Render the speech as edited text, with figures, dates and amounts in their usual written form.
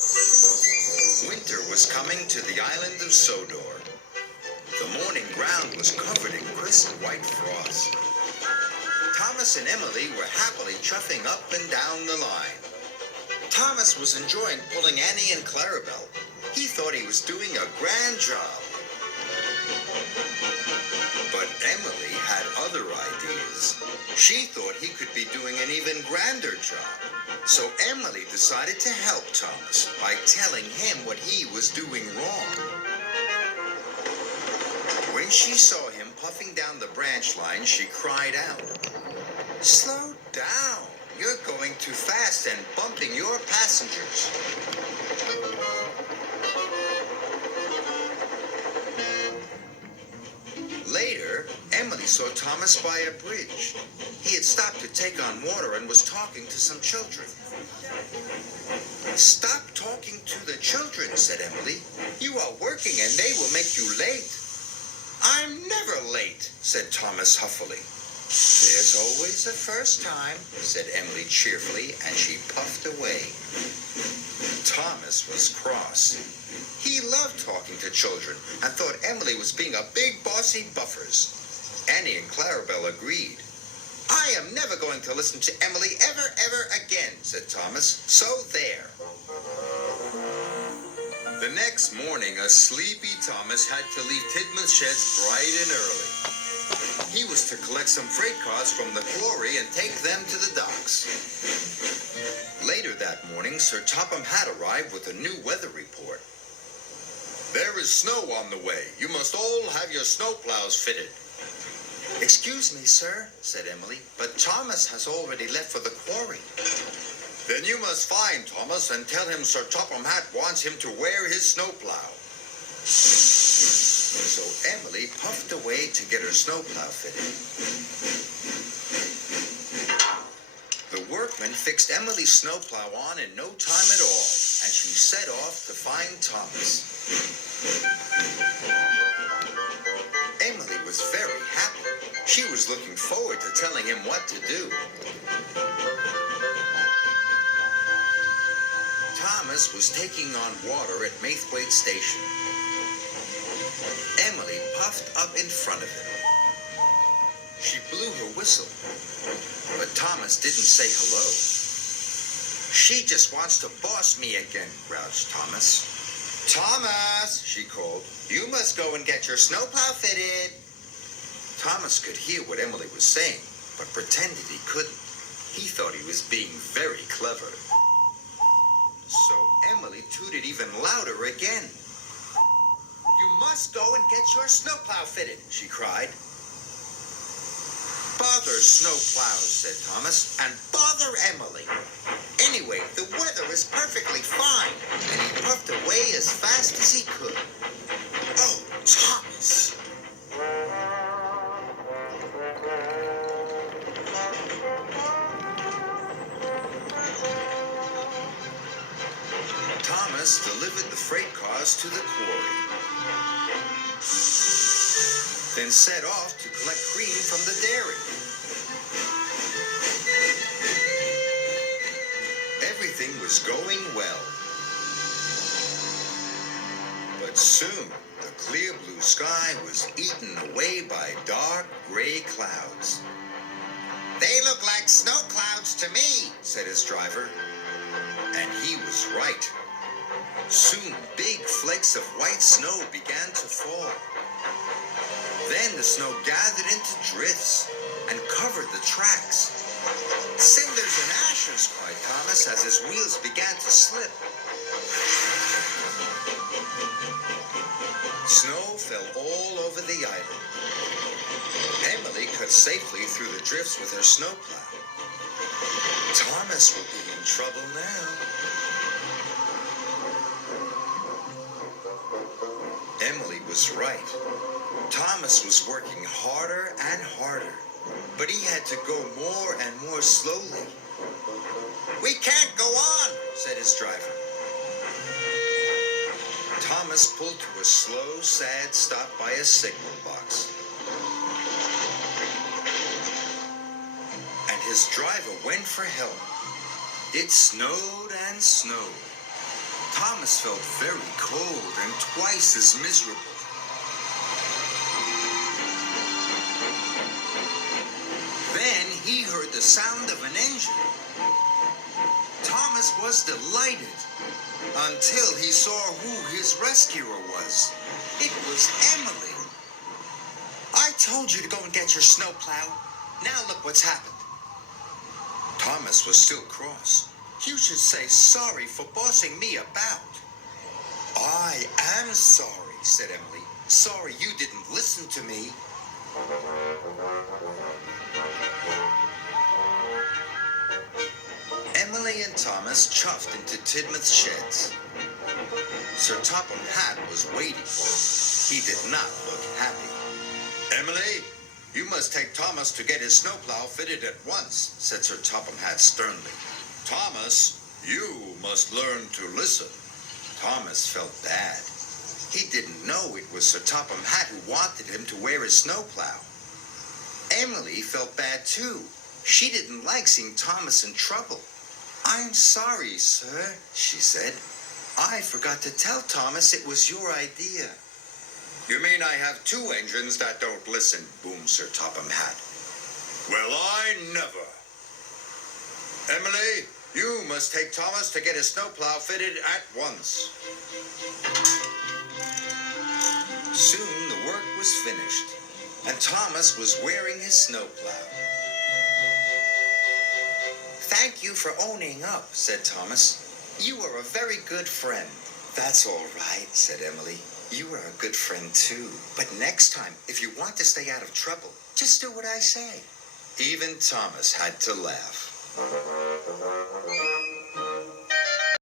Winter was coming to the island of Sodor. The morning ground was covered in crisp white frost. Thomas and Emily were happily chuffing up and down the line. Thomas was enjoying pulling Annie and Clarabelle. He thought he was doing a grand job. But Emily had other ideas. She thought he could be doing an even grander job. So Emily decided to help Thomas by telling him what he was doing wrong. When she saw him puffing down the branch line, she cried out, "Slow down! You're going too fast and bumping your passengers." Later, Emily saw Thomas by a bridge. He had stopped to take on water and was talking to some children. "Stop talking to the children," said Emily. "You are working and they will make you late." "I'm never late," said Thomas huffily. "There's always a first time," said Emily cheerfully, and she puffed away. Thomas was cross. He loved talking to children and thought Emily was being a big bossy buffers. Annie and Clarabelle agreed. "I am never going to listen to Emily ever again," said Thomas. "So there." The next morning, a sleepy Thomas had to leave Tidmouth Sheds bright and early. He was to collect some freight cars from the quarry and take them to the docks. Later that morning, Sir Topham Hatt arrived with a new weather report. "There is snow on the way. You must all have your snowplows fitted." "Excuse me, sir," said Emily, "but Thomas has already left for the quarry." "Then you must find Thomas and tell him Sir Topham Hatt wants him to wear his snowplow." So Emily puffed away to get her snowplow fitted. The workman fixed Emily's snowplow on in no time at all, and she set off to find Thomas. Emily was very happy. She was looking forward to telling him what to do. Thomas was taking on water at Maithwaite Station. Emily puffed up in front of him. She blew her whistle, but Thomas didn't say hello. "She just wants to boss me again," grouched Thomas. "Thomas," she called, "you must go and get your snowplow fitted." Thomas could hear what Emily was saying, but pretended he couldn't. He thought he was being very clever. So Emily tooted even louder again. "You must go and get your snowplow fitted," she cried. "Bother snowplows," said Thomas, "and bother Emily. Anyway, the weather is perfectly fine," and he puffed away as fast as he could. Oh, Thomas! Thomas delivered the freight cars to the quarry, then set off to collect cream from the dairy. Everything was going well. But soon, the clear blue sky was eaten away by dark gray clouds. "They look like snow clouds to me," said his driver. And he was right. Soon, big flakes of white snow began to fall. Then the snow gathered into drifts and covered the tracks. "Cinders and ashes," cried Thomas as his wheels began to slip. Snow fell all over the island. Emily cut safely through the drifts with her snowplow. Thomas will be in trouble now. Emily was right. Thomas was working harder and harder, but he had to go more and more slowly. "We can't go on," said his driver. Thomas pulled to a slow, sad stop by a signal box. And his driver went for help. It snowed and snowed. Thomas felt very cold and twice as miserable. Then he heard the sound of an engine. Thomas was delighted until he saw who his rescuer was. It was Emily. I told you to go and get your snowplow. Now look what's happened. Thomas was still cross. You should say sorry for bossing me about. I am sorry, said Emily. Sorry you didn't listen to me. Emily and Thomas chuffed into Tidmouth's sheds. Sir Topham Hatt was waiting. He did not look happy. Emily, you must take Thomas to get his snowplow fitted at once, said Sir Topham Hatt sternly. Thomas, you must learn to listen. Thomas felt bad. He didn't know it was Sir Topham Hatt who wanted him to wear his snowplow. Emily felt bad too. She didn't like seeing Thomas in trouble. I'm sorry, sir, she said. I forgot to tell Thomas it was your idea. You mean I have two engines that don't listen, boomed Sir Topham Hatt. Well, I never. Emily, you must take Thomas to get his snowplow fitted at once. Soon the work was finished, and Thomas was wearing his snowplow. Thank you for owning up, said Thomas. You are a very good friend. That's all right, said Emily. You are a good friend too. But next time, if you want to stay out of trouble, just do what I say. Even Thomas had to laugh.